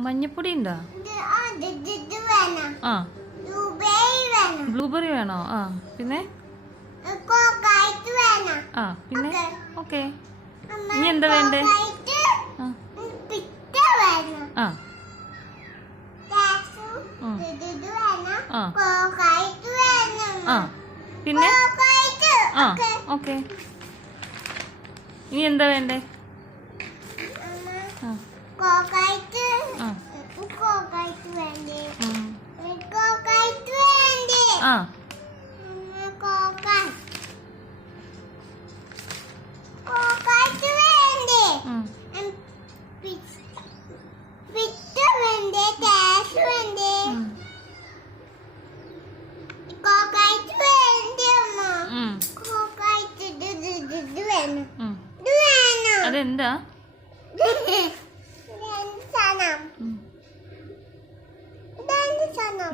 മഞ്ഞപ്പൊടി ഉണ്ടോ? ആ ബ്ലൂബെറി വേണോ. ആ. പിന്നെ? ആ പിന്നെ? ഓക്കെ. ഇനി എന്താ വേണ്ടേ? ആ. ആ. പിന്നെ? ആ. ഓക്കെ. ഇനി എന്താ വേണ്ടേ? ആ. ആ. അതെന്താ?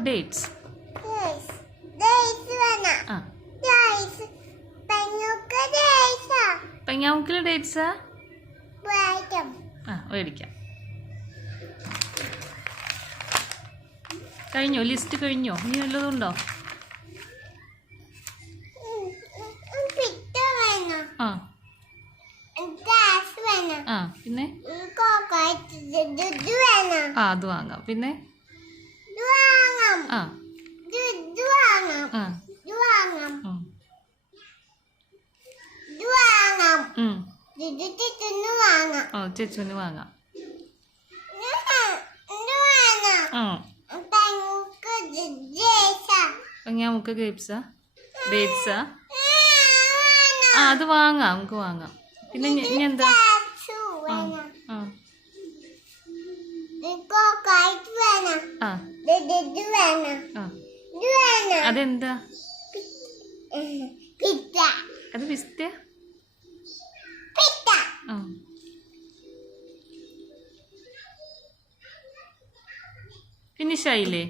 dates പെങ്ങാമുക്കിലെ ഡേറ്റ്സാ ആ. മേടിക്കാം കഴിഞ്ഞോ? ലിസ്റ്റ് കഴിഞ്ഞോ? ഇനി വല്ലതുണ്ടോ ആ. ആ പിന്നെ? ആ അത് വാങ്ങാം. പിന്നെ? ആ. ആ. ചേച്ചുവിന് വാങ്ങാം. ആ അത് വാങ്ങാം നമുക്ക് വാങ്ങാം. പിന്നെ ഞാൻ എന്താ? അതെന്താ? അത് പിസ്റ്റ? ഫിനിഷായില്ലേ